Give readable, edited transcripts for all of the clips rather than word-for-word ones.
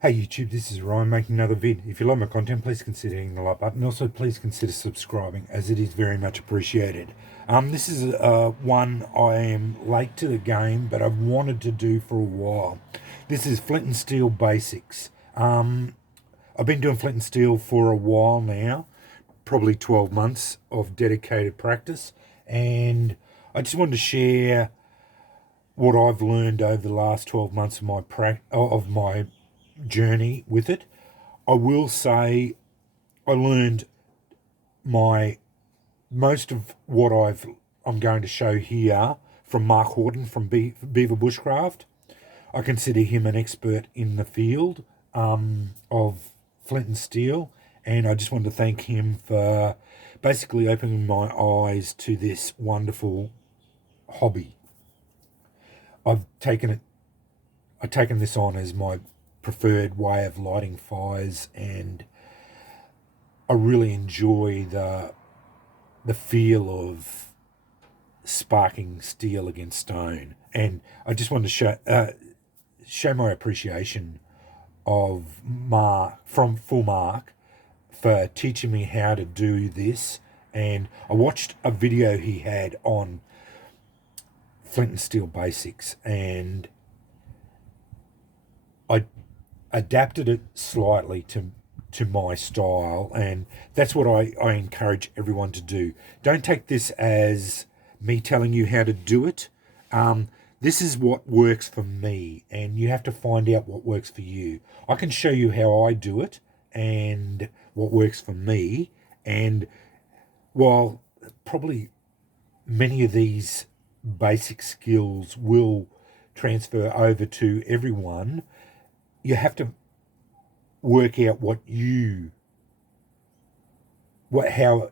Hey YouTube, this is Ryan making another vid. If you like my content, please consider hitting the like button. Also, please consider subscribing, as it is very much appreciated. This is one I am late to the game, but I've wanted to do for a while. This is Flint and Steel Basics. I've been doing Flint and Steel for a while now, probably 12 months of dedicated practice, and I just wanted to share what I've learned over the last 12 months of my journey with it. I will say I learned my most of what I'm going to show here from Mark Hordon from BeaverBushcraft. I consider him an expert in the field of flint and steel, and I just wanted to thank him for basically opening my eyes to this wonderful hobby. I've taken this on as my preferred way of lighting fires, and I really enjoy the feel of sparking steel against stone. And I just wanted to show my appreciation of Mark for teaching me how to do this. And I watched a video he had on Flint and Steel Basics, and I adapted it slightly to my style, and that's what I encourage everyone to do. Don't take this as me telling you how to do it. This is what works for me, and you have to find out what works for you. I can show you how I do it and what works for me, and while probably many of these basic skills will transfer over to everyone, you have to work out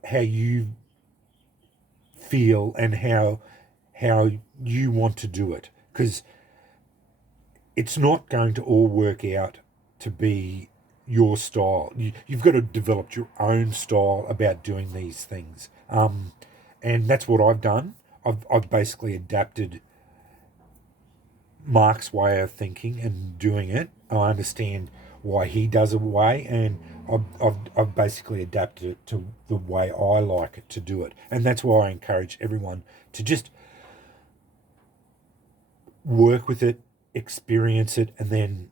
how you feel and how you want to do it, because it's not going to all work out to be your style. You've got to develop your own style about doing these things, and that's what I've done. I've basically adapted Mark's way of thinking and doing it. I understand why he does it way, and I've basically adapted it to the way I like it to do it. And that's why I encourage everyone to just work with it, experience it, and then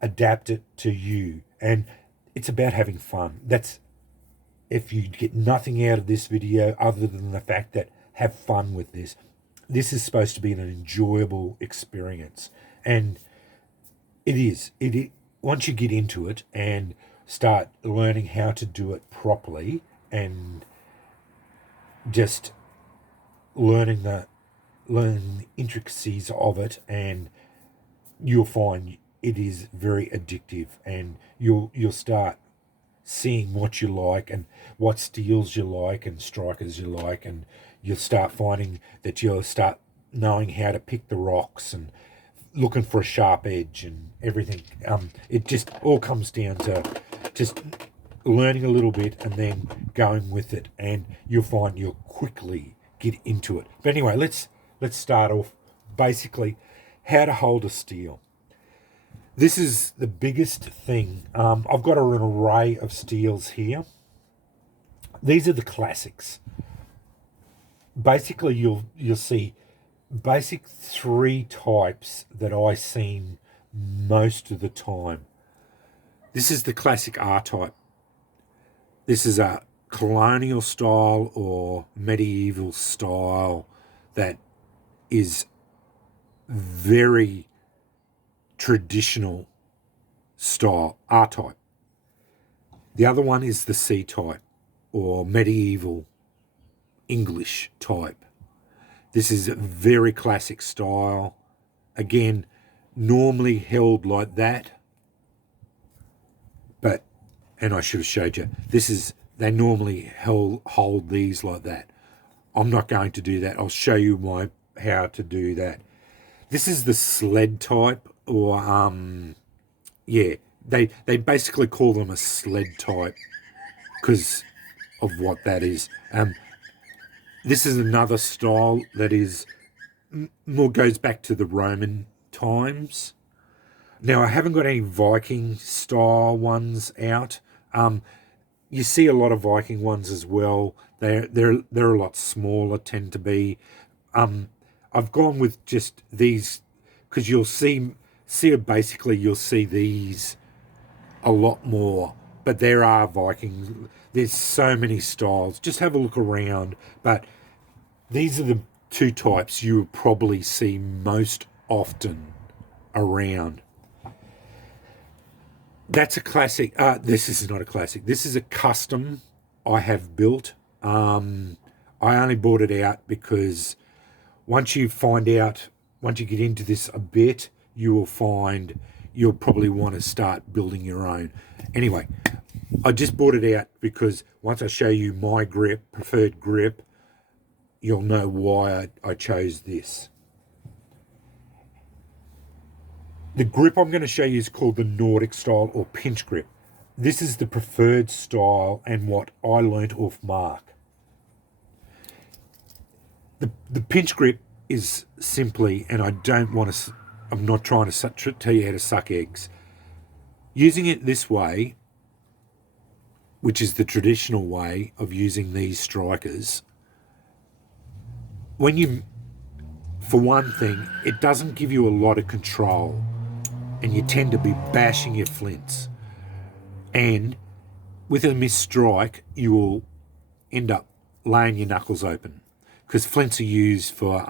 adapt it to you. And it's about having fun. That's, if you get nothing out of this video other than the fact that have fun with this. This is supposed to be an enjoyable experience, and it is. Once you get into it and start learning how to do it properly, and just learning the intricacies of it, and you'll find it is very addictive, and you'll start seeing what you like and what steels you like and strikers you like, and you'll start finding that you'll start knowing how to pick the rocks and looking for a sharp edge and everything. It just all comes down to just learning a little bit and then going with it, and you'll find you'll quickly get into it. But anyway, let's start off basically how to hold a steel. This is the biggest thing. I've got an array of steels here. These are the classics. Basically, you'll see basic three types that I seen most of the time. This is the classic R type. This is a colonial style or medieval style that is very traditional style, R type. The other one is the C type or medieval English type. This is a very classic style. Again, normally held like that, but, and I should have showed you, they normally hold these like that. I'm not going to do that. I'll show you how to do that. This is the sled type, or they basically call them a sled type because of what that is. This is another style that is more goes back to the Roman times, Now, I haven't got any Viking style ones out. You see a lot of Viking ones as well. They're a lot smaller, tend to be. I've gone with just these because you'll see basically you'll see these a lot more. But there are Vikings. There's so many styles. Just have a look around. But these are the two types you will probably see most often around. That's a classic. This is not a classic. This is a custom I have built. I only bought it out because once you get into this a bit, you will find you'll probably want to start building your own. Anyway, I just bought it out because once I show you my preferred grip, you'll know why I chose this. The grip I'm going to show you is called the Nordic Style or pinch grip. This is the preferred style and what I learnt off Mark. The pinch grip is simply, and I'm not trying to tell you how to suck eggs. Using it this way, which is the traditional way of using these strikers, for one thing, it doesn't give you a lot of control and you tend to be bashing your flints. And with a missed strike, you will end up laying your knuckles open because flints are used for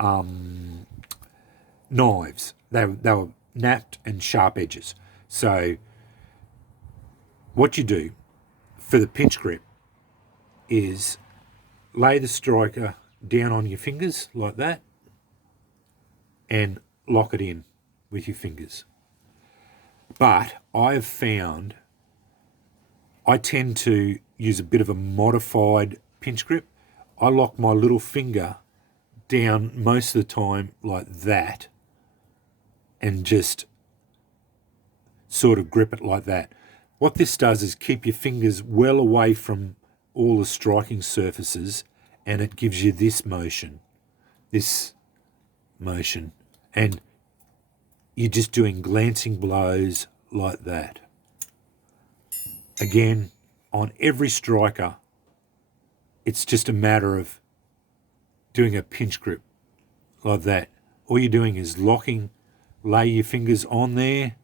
knives. They were napped and sharp edges. So what you do for the pinch grip is lay the striker down on your fingers like that and lock it in with your fingers. But I have found I tend to use a bit of a modified pinch grip. I lock my little finger down most of the time like that and just sort of grip it like that. What this does is keep your fingers well away from all the striking surfaces, and it gives you this motion, and you're just doing glancing blows like that. Again, on every striker, it's just a matter of doing a pinch grip like that. All you're doing is lay your fingers on there.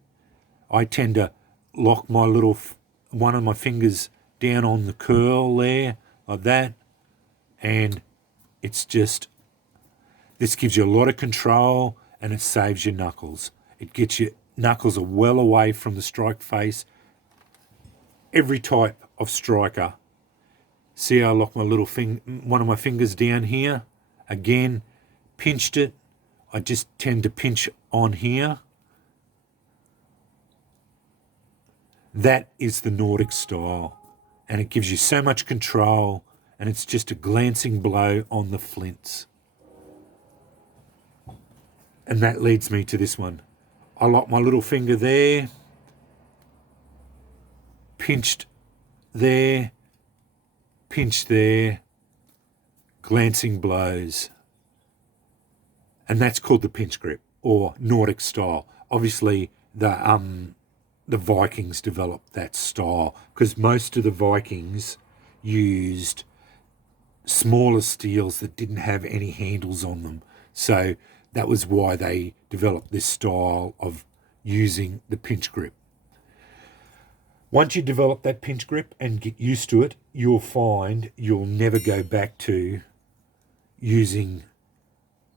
I tend to lock one of my fingers down on the curl there like that, and this gives you a lot of control and it saves your knuckles. It gets your knuckles are well away from the strike face. Every type of striker. See how I lock one of my fingers down here? Again, pinched it. I just tend to pinch on here. That is the Nordic style. And it gives you so much control, and it's just a glancing blow on the flints. And that leads me to this one. I lock my little finger there, pinched there, glancing blows. And that's called the pinch grip or Nordic style. Obviously, the Vikings developed that style because most of the Vikings used smaller steels that didn't have any handles on them. So that was why they developed this style of using the pinch grip. Once you develop that pinch grip and get used to it, you'll find you'll never go back to using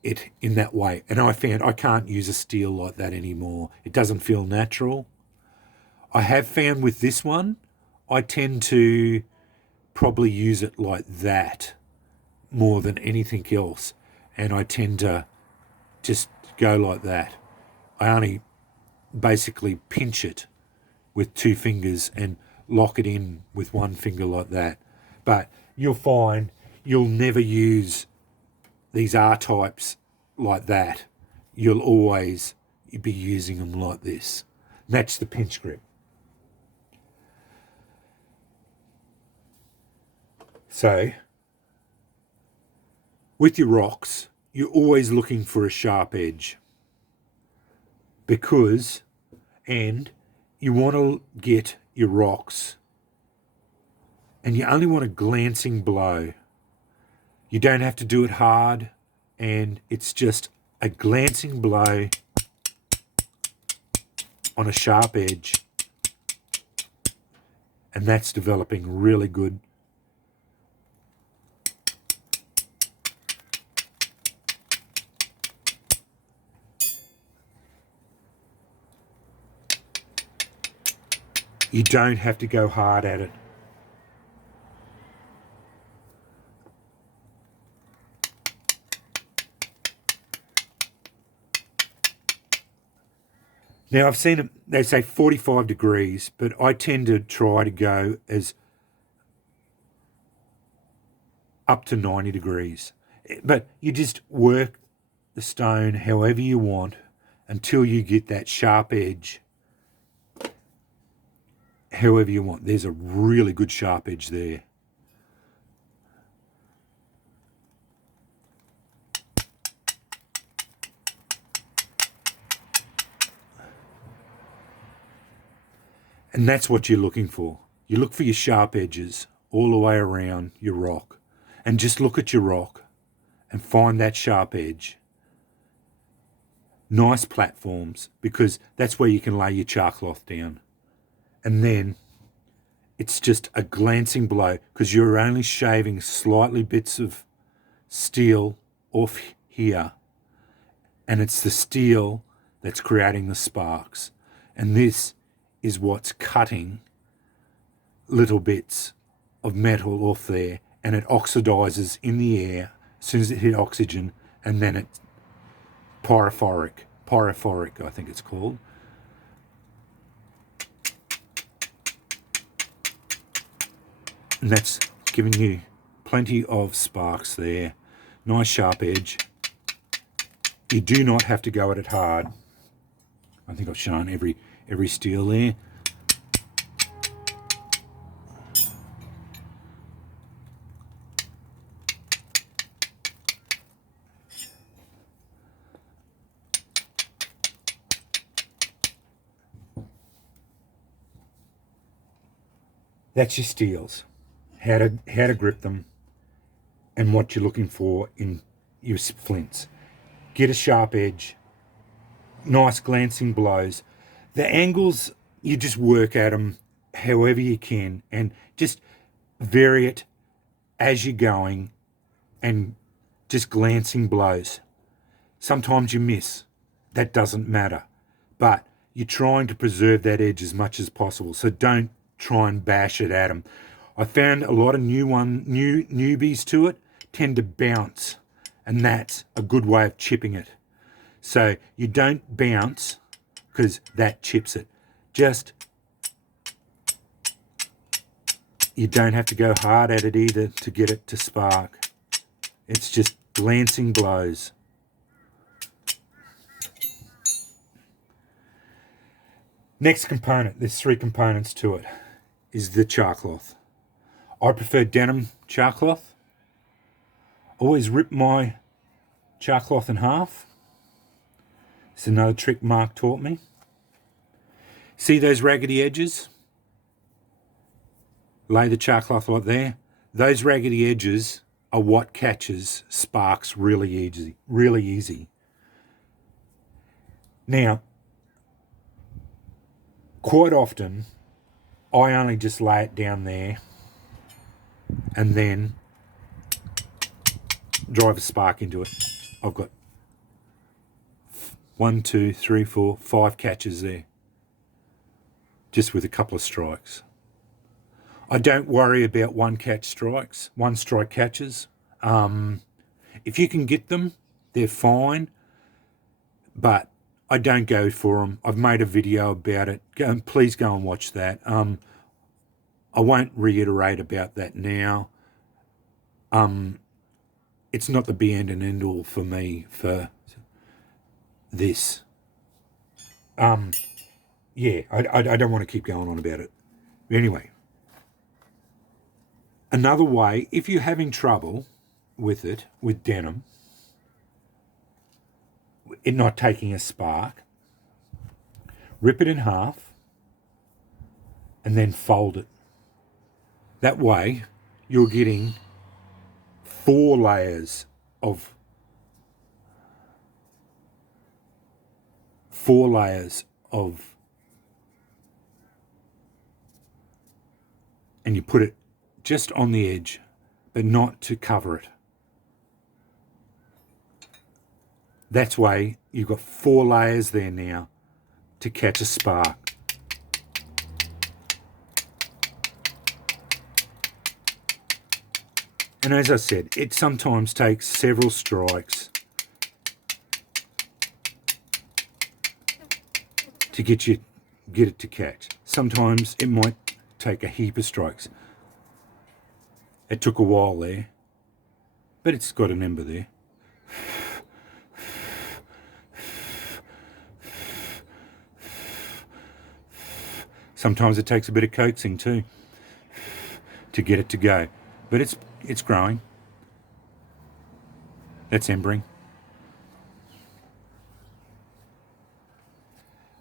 it in that way. And I found I can't use a steel like that anymore. It doesn't feel natural. I have found with this one, I tend to probably use it like that more than anything else. And I tend to just go like that. I only basically pinch it with two fingers and lock it in with one finger like that. But you'll find you'll never use these R-types like that. You'll always be using them like this. And that's the pinch grip. So, with your rocks, you're always looking for a sharp edge because and you want to get your rocks, and you only want a glancing blow. You don't have to do it hard, and it's just a glancing blow on a sharp edge, and that's developing really good. You don't have to go hard at it. Now, I've seen it, they say 45 degrees, but I tend to try to go as up to 90 degrees. But you just work the stone however you want until you get that sharp edge however you want. There's a really good sharp edge there. And that's what you're looking for. You look for your sharp edges all the way around your rock. And just look at your rock and find that sharp edge. Nice platforms, because that's where you can lay your char cloth down. And then it's just a glancing blow, because you're only shaving slightly bits of steel off here. And it's the steel that's creating the sparks. And this is what's cutting little bits of metal off there, and it oxidizes in the air as soon as it hits oxygen, and then it's pyrophoric I think it's called. And that's giving you plenty of sparks there. Nice sharp edge. You do not have to go at it hard. I think I've shown every steel there. That's your steels. How to grip them, and what you're looking for in your flints. Get a sharp edge, nice glancing blows. The angles, you just work at them however you can, and just vary it as you're going, and just glancing blows. Sometimes you miss. That doesn't matter. But you're trying to preserve that edge as much as possible, so don't try and bash it at them. I found a lot of newbies to it tend to bounce, and that's a good way of chipping it. So you don't bounce, because that chips it. You don't have to go hard at it either to get it to spark. It's just glancing blows. Next component, there's 3 components to it, is the char cloth. I prefer denim char cloth. Always rip my char cloth in half. It's another trick Mark taught me. See those raggedy edges? Lay the char cloth right there. Those raggedy edges are what catches sparks really easy. Now, quite often, I only just lay it down there and then drive a spark into it. I've got 1, 2, 3, 4, 5 catches there, just with a couple of strikes. I don't worry about one strike catches. If you can get them, they're fine, but I don't go for them. I've made a video about it. Please go and watch that. I won't reiterate about that now. It's not the be end and end all for me for this. Yeah, I don't want to keep going on about it. Anyway, another way, if you're having trouble with it, with denim, it not taking a spark, rip it in half, and then fold it. That way, you're getting 4 layers of and you put it just on the edge, but not to cover it. That's why you've got 4 layers there now to catch a spark. And as I said, it sometimes takes several strikes to get it to catch. Sometimes it might take a heap of strikes. It took a while there, but it's got an ember there. Sometimes it takes a bit of coaxing too to get it to go, but it's growing. That's embering.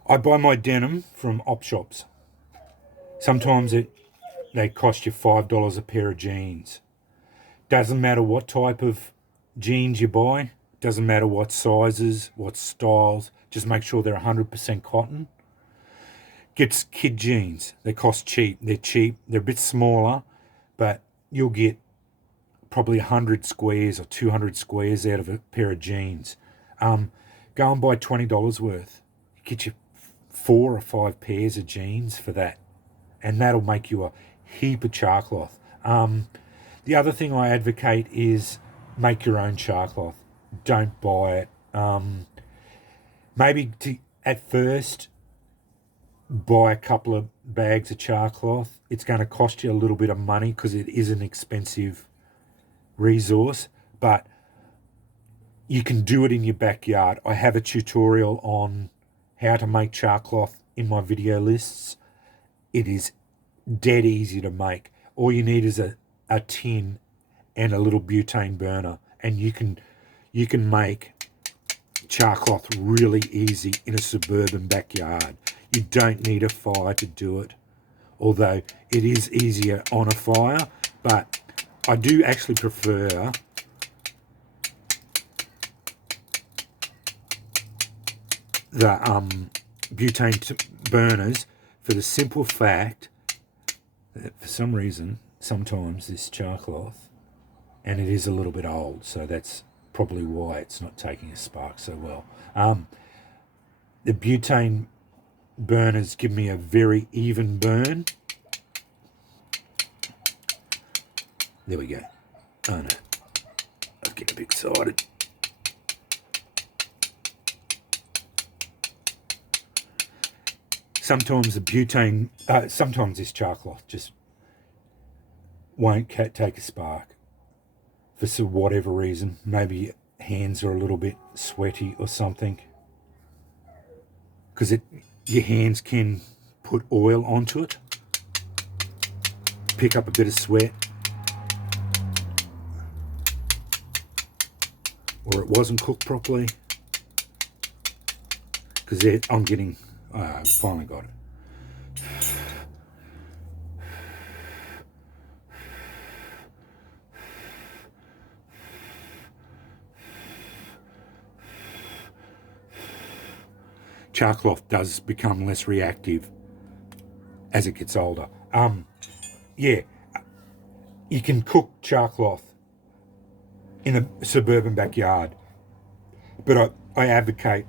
I buy my denim from op shops. Sometimes they cost you $5 a pair of jeans. Doesn't matter what type of jeans you buy. Doesn't matter what sizes, what styles. Just make sure they're 100% cotton. Get kid jeans. They cost cheap. They're cheap. They're a bit smaller, but you'll get probably 100 squares or 200 squares out of a pair of jeans. Go and buy $20 worth. Get you 4 or 5 pairs of jeans for that, and that'll make you a heap of char cloth. The other thing I advocate is make your own char cloth. Don't buy it. Maybe at first buy a couple of bags of char cloth. It's going to cost you a little bit of money because it is an expensive resource, but you can do it in your backyard. I have a tutorial on how to make char cloth in my video lists. It is dead easy to make. All you need is a tin and a little butane burner, and you can make char cloth really easy in a suburban backyard. You don't need a fire to do it, although it is easier on a fire, but I do actually prefer the butane burners for the simple fact that for some reason sometimes this char cloth, and it is a little bit old, so that's probably why it's not taking a spark so well. The butane burners give me a very even burn. There we go. Oh no, I was getting a bit excited. Sometimes the butane, sometimes this char cloth just won't take a spark for whatever reason. Maybe hands are a little bit sweaty or something, because your hands can put oil onto it, pick up a bit of sweat, or it wasn't cooked properly, because I'm getting, I finally got it. Char cloth does become less reactive as it gets older. Yeah, you can cook char cloth in a suburban backyard, but I advocate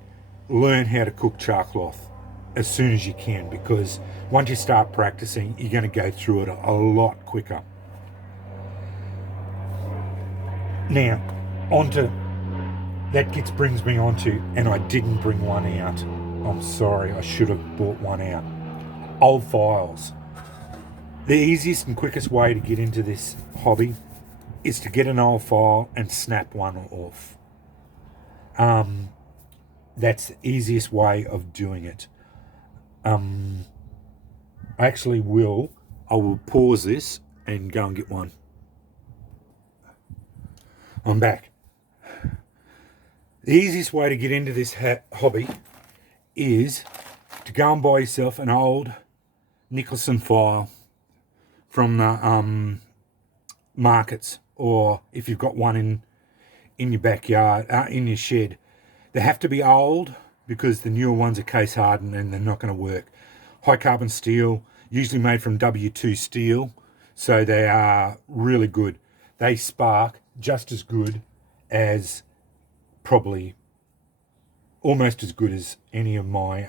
learn how to cook char cloth as soon as you can, because once you start practicing, you're going to go through it a lot quicker. Now, brings me onto, and I didn't bring one out. I'm sorry, I should have bought one out. Old files. The easiest and quickest way to get into this hobby is to get an old file and snap one off. That's the easiest way of doing it. I will pause this and go and get one. I'm back. The easiest way to get into this hobby is to go and buy yourself an old Nicholson file from the markets, or if you've got one in your backyard, in your shed. They have to be old because the newer ones are case hardened and they're not going to work. High carbon steel, usually made from W2 steel, so they are really good. They spark just as good as, probably almost as good as any of my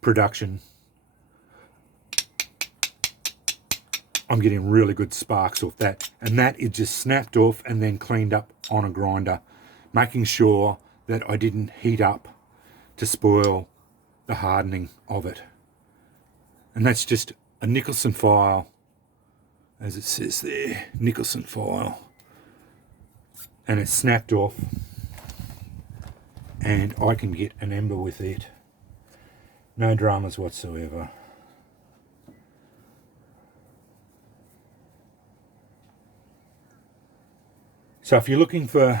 production. I'm getting really good sparks off that, and that is just snapped off and then cleaned up on a grinder, making sure that I didn't heat up to spoil the hardening of it. And that's just a Nicholson file, as it says there, Nicholson file, and it's snapped off, and I can get an ember with it, no dramas whatsoever. So if you're looking for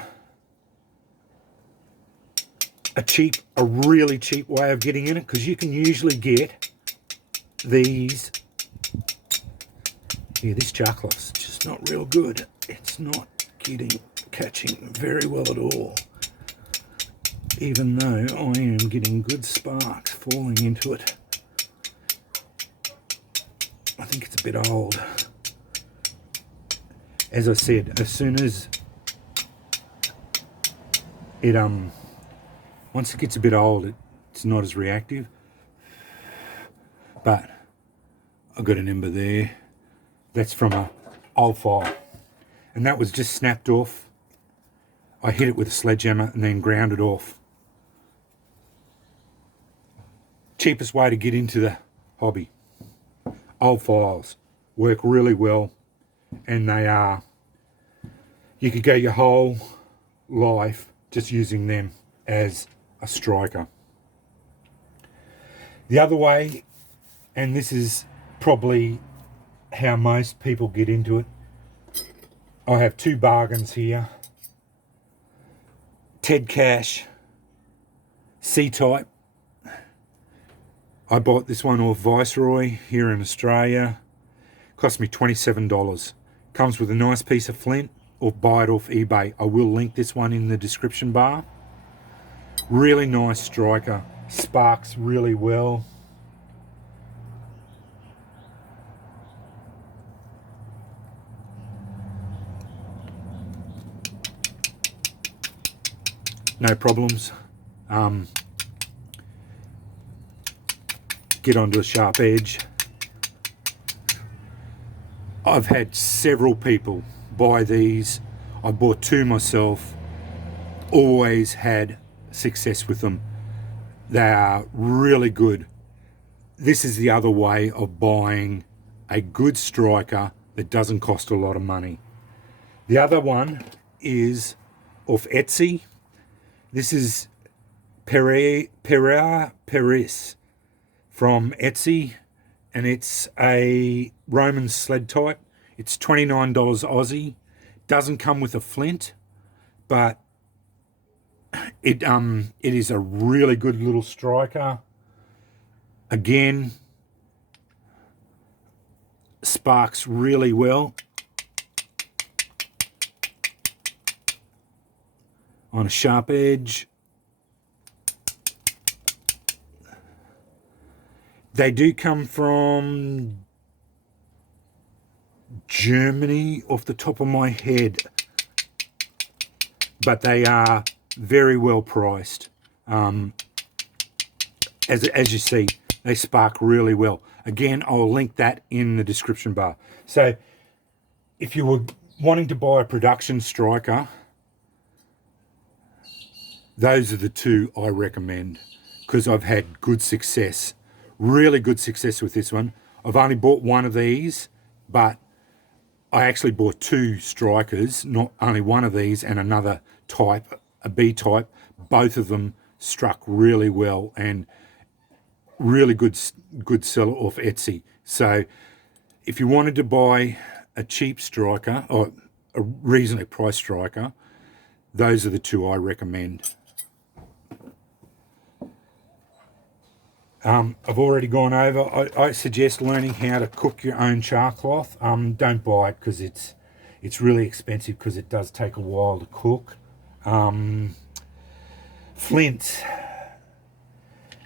a really cheap way of getting in it, because you can usually get these, this Char Cloth's just not real good. It's not catching very well at all, even though I am getting good sparks falling into it. I think it's a bit old. As I said, as soon as it once it gets a bit old, it's not as reactive. But I've got an ember there. That's from an old file, and that was just snapped off. I hit it with a sledgehammer and then ground it off. Cheapest way to get into the hobby. Old files work really well, and they are, you could go your whole life just using them as a striker. The other way, and this is probably how most people get into it, I have two bargains here. Ted Cash C-type. I bought this one off Viceroy here in Australia. Cost me $27. Comes with a nice piece of flint, or buy it off eBay. I will link this one in the description bar. Really nice striker. Sparks really well. No problems. Get onto a sharp edge. I've had several people buy these. I bought two myself. Always had success with them. They are really good. This is the other way of buying a good striker that doesn't cost a lot of money. The other one is off Etsy. This is Pereira Peris from Etsy, and it's a Roman sled type. It's $29 Aussie. Doesn't come with a flint, but it is a really good little striker. Again, sparks really well on a sharp edge. They do come from Germany off the top of my head, but they are very well priced. As you see, they spark really well. Again, I'll link that in the description bar. So if you were wanting to buy a production striker, those are the two I recommend, because I've had good success, really good success with this one. I've only bought one of these, but I actually bought two strikers, not only one of these and another type, a B type. Both of them struck really well and really good seller off Etsy. So if you wanted to buy a cheap striker or a reasonably priced striker, those are the two I recommend. I've already gone over. I suggest learning how to cook your own char cloth. Don't buy it because it's really expensive, because it does take a while to cook. Flint.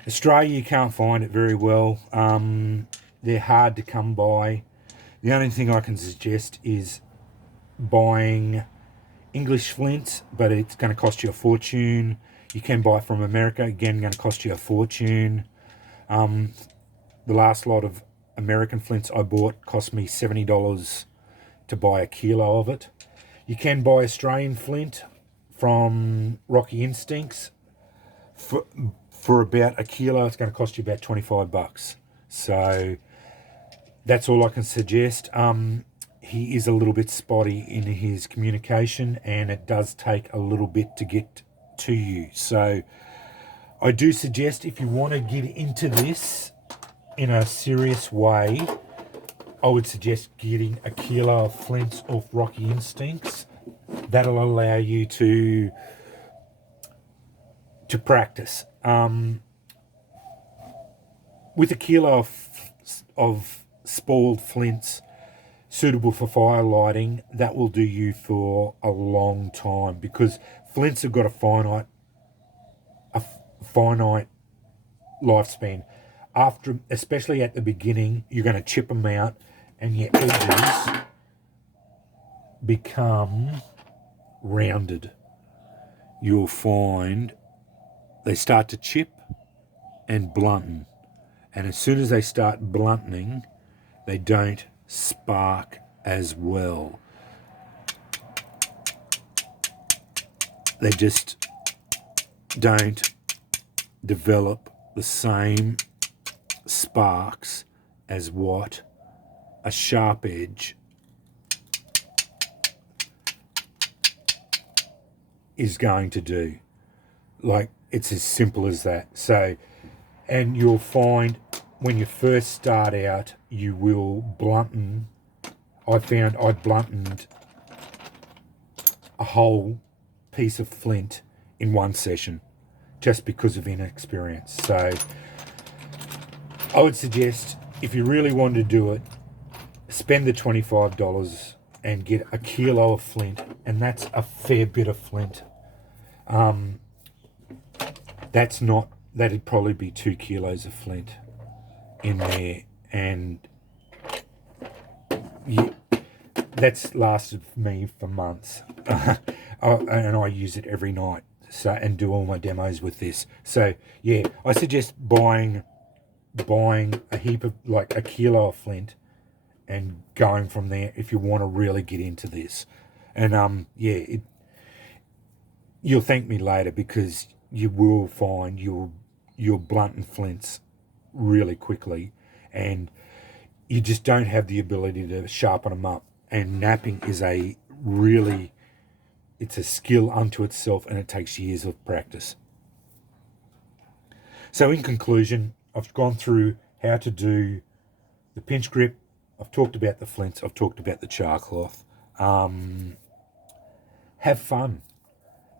Australia, you can't find it very well. They're hard to come by. The only thing I can suggest is buying English flint, but it's going to cost you a fortune. You can buy it from America, again, going to cost you a fortune. The last lot of American flints I bought cost me $70 to buy a kilo of it. You can buy Australian flint from Rocky Instincts for about a kilo. It's going to cost you about 25 bucks. So that's all I can suggest. He is a little bit spotty in his communication, and it does take a little bit to get to you. So I do suggest, if you want to get into this in a serious way, I would suggest getting a kilo of flints off Rocky Instincts. That'll allow you to practice. With a kilo of spoiled flints suitable for fire lighting, that will do you for a long time, because flints have got a finite lifespan. After, especially at the beginning, you're going to chip them out and your edges become rounded. You'll find they start to chip and blunten, and as soon as they start blunting, they don't spark as well. They just don't develop the same sparks as what a sharp edge is going to do. Like, it's as simple as that. So, and you'll find when you first start out, you will blunten. I found I blunted a whole piece of flint in one session just because of inexperience. So I would suggest, if you really want to do it, spend the $25 and get a kilo of flint, and that's a fair bit of flint. That'd probably be 2 kilos of flint in there, and that's lasted me for months. And I use it every night, so, and do all my demos with this. So yeah, I suggest buying a heap of, like, a kilo of flint and going from there if you want to really get into this. And yeah, you'll thank me later, because you will find you'll blunten flints really quickly, and you just don't have the ability to sharpen them up. And napping is it's a skill unto itself, and it takes years of practice. So in conclusion, I've gone through how to do the pinch grip. I've talked about the flints. I've talked about the char cloth. Have fun.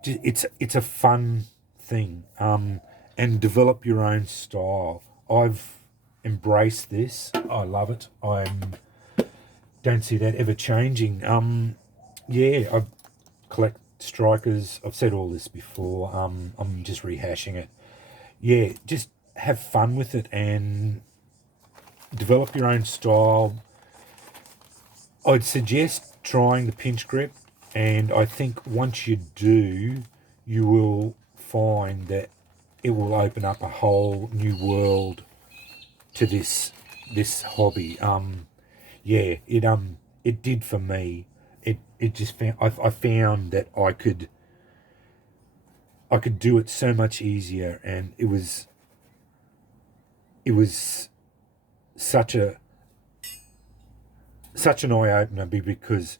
It's a fun thing, and develop your own style. I've embraced this. I love it. I don't see that ever changing. Yeah, I collect strikers. I've said all this before. I'm just rehashing it. Yeah, just have fun with it and develop your own style. I'd suggest trying the pinch grip, and I think once you do, you will find that it will open up a whole new world to this hobby. Yeah, it did for me. It just found I found that I could do it so much easier, and it was such an eye opener, because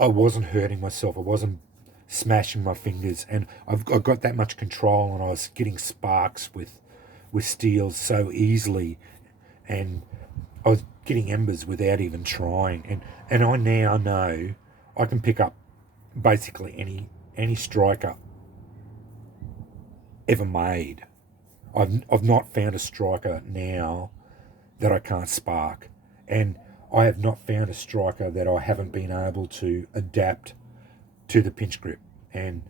I wasn't hurting myself. I wasn't smashing my fingers, and I got that much control, and I was getting sparks with steels so easily, and I was getting embers without even trying. And I now know I can pick up basically any striker ever made. I've not found a striker now that I can't spark, and I have not found a striker that I haven't been able to adapt to the pinch grip. And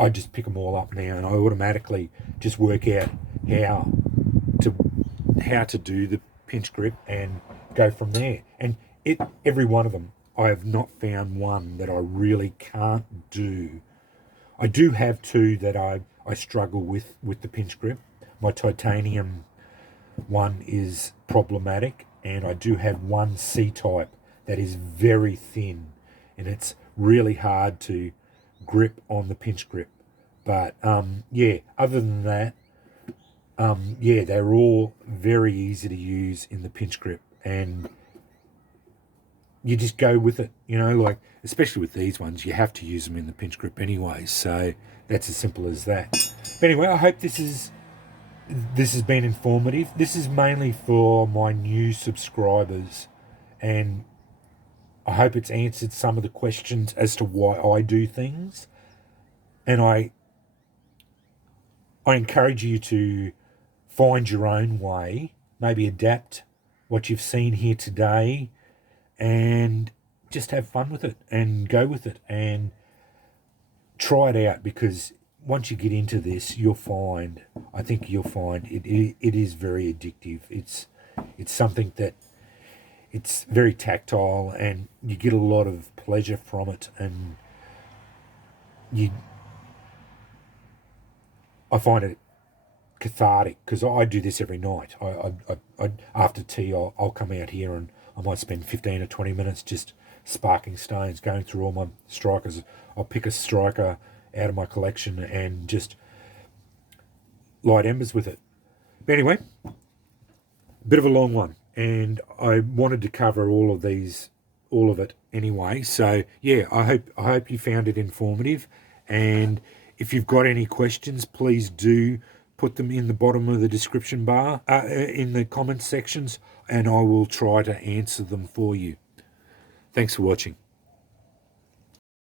I just pick them all up now, and I automatically just work out how to do the pinch grip and go from there. And every one of them, I have not found one that I really can't do. I do have two that I struggle with the pinch grip. My titanium one is problematic, and I do have one C-type that is very thin, and it's really hard to grip on the pinch grip. But yeah, other than that, yeah, they're all very easy to use in the pinch grip, and you just go with it, you know, like especially with these ones, you have to use them in the pinch grip anyway, so that's as simple as that. But anyway, I hope this has been informative. This is mainly for my new subscribers, and I hope it's answered some of the questions as to why I do things. And I encourage you to find your own way, maybe adapt what you've seen here today, and just have fun with it and go with it and try it out, because once you get into this, I think you'll find it is very addictive. It's something that it's very tactile, and you get a lot of pleasure from it, and I find it cathartic, because I do this every night. I after tea, I'll come out here and I might spend 15 or 20 minutes just sparking stones, going through all my strikers. I'll pick a striker out of my collection and just light embers with it. But anyway, a bit of a long one, and I wanted to cover all of it anyway. So yeah, I hope you found it informative, and if you've got any questions, please do put them in the bottom of the description bar, in the comments sections, and I will try to answer them for you. Thanks for watching.